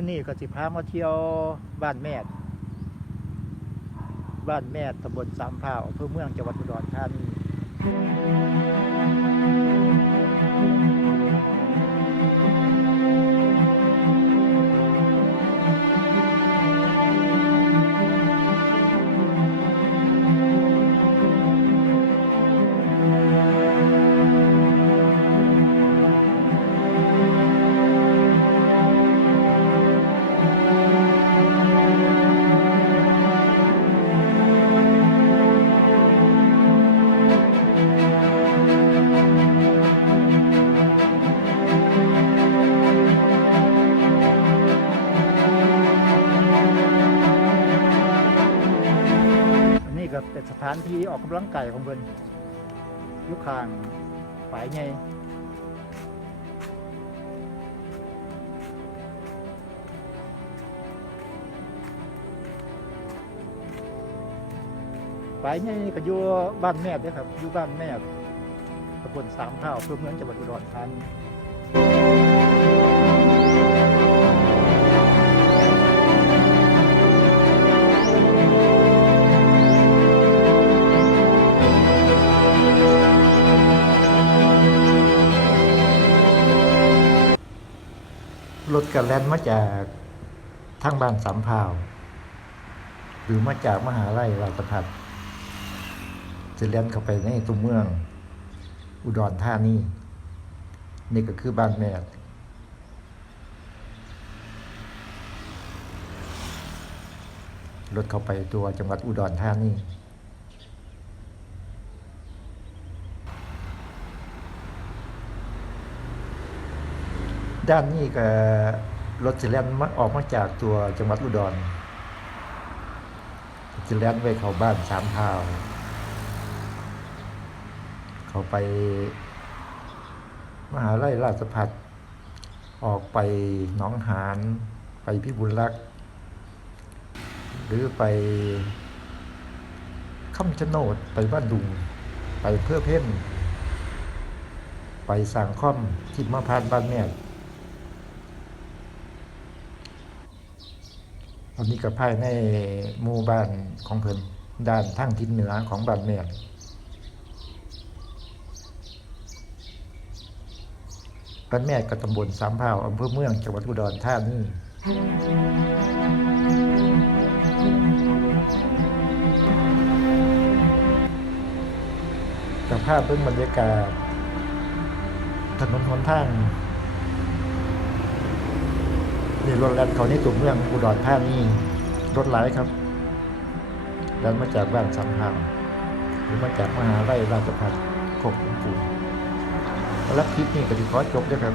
มื้อนี้ก็สิพามาเที่ยวบ้านแม่บ้านแม่ตำบลสามพร้าวอำเภอเมืองจังหวัดอุดรธานีอัน ถานที่ออกกำลังกายของเพิ่นอยู่ข้างฝ่ายใหญ่ฝายใหญ่ก็อยู่บ้านแม่เด้อครับอยู่บ้านแม่ตำบลสามพร้าวอำเภอเมืองจังหวัดอุดรธานี รถกันแล่นมาจากทางบ้านสามพาว หรือมาจากมหาลัยราชพัฒจะเล่นเข้าไปในตัวเมือง อุดรธานีนี่ก็คือบ้านแม่รถเข้าไปตัวจังหวัดอุดรธานี ด้านนี้ก็รถจะแล่นมาออกมาจากตัวจังหวัดอุดรจะแล่นไปเข้าบ้านสามพาว เขาไป มหาลัยราชพัฒออกไปหนองหานไปพิบูลรักษ์หรือไปคำชะโนดไปบ้านดุง ไปเพื่อเพ่นไปสั่งค่อมทิมมาพานบ้านแม่ อันนี้ก็ภายในหมู่บ้านของเพิ่นด้านทั้งทิศเหนือของบ้านแม่บ้านแม่กับตำบลสามพาวอำเภอเมืองจังหวัดอุดรธานีสภาพเบื้องบรรยากาศถนนหนทาง นี่รถแล่นเขานี่ตัวเมืองอุดรธานีรถหลครับแล่นมาจากบ้านสามพร้างหรือมาจากมหาลัยราชภัฏโคกหลวงปู่แล้วคลิปนี้ก็ที่ขอจบด้วยครับ